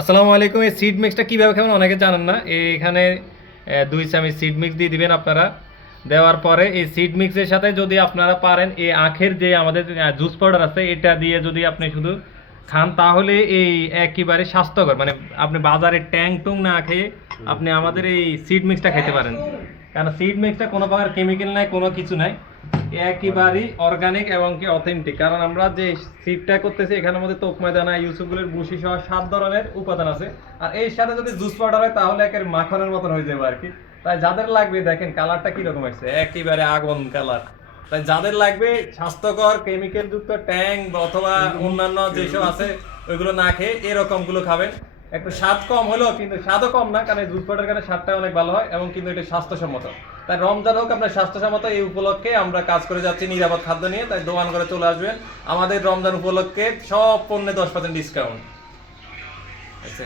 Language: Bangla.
আসসালামু আলাইকুম। এই সিড মিক্সটা কীভাবে খাবেন অনেকে জানেন না। এখানে 2 চামচ সিড মিক্স দিয়ে দিবেন আপনারা। দেওয়ার পরে এই সিড মিক্সের সাথে যদি আপনারা পারেন এই আখের যে আমাদের জুস পাউডার আছে এটা দিয়ে যদি আপনি শুধু খান তাহলে এই একেবারে স্বাস্থ্যকর, মানে আপনি বাজারে ট্যাং টুং না খেয়ে আপনি আমাদের এই সিড মিক্সটা খেতে পারেন। কারণ সিড মিক্সটা কোনো প্রকার কেমিক্যাল নাই, কোনো কিছু নাই, একেবারেই অর্গানিক এবং কি অথেন্টিক। কারণ আমরা যে সিডটা করতেছি এখানের মধ্যে তোকমা দানা, ইউসুফগুলের ভুসি সহ 7 ধরনের উপাদান আছে। আর এর সাথে যদি জুস পাউডার হয় তাহলে একের মাখনের মতন হয়ে যাবে আর কি। তাই যাদের লাগবে, দেখেন কালারটা কিরকম হয়েছে, একেবারে আগুন কালার। তাই যাদের লাগবে স্বাস্থ্যকর কেমিক্যাল যুক্ত ট্যাং অথবা অন্যান্য যেসব আছে ওইগুলো না খেয়ে এরকম গুলো খাবেন। একটু স্বাদ কম হলেও কিন্তু স্বাদও কম না, কারণ জুস পাউডার কারণে স্বাদটা অনেক ভালো হয় এবং কিন্তু এটা স্বাস্থ্যসম্মত। তাই রমজান হোক আপনার স্বাস্থ্যসম্মত, এই উপলক্ষে আমরা কাজ করে যাচ্ছি নিরাপদ খাদ্য নিয়ে। তাই দোকান করে চলে আসবেন, আমাদের রমজান উপলক্ষে সব পণ্যে 10% ডিসকাউন্ট আছে।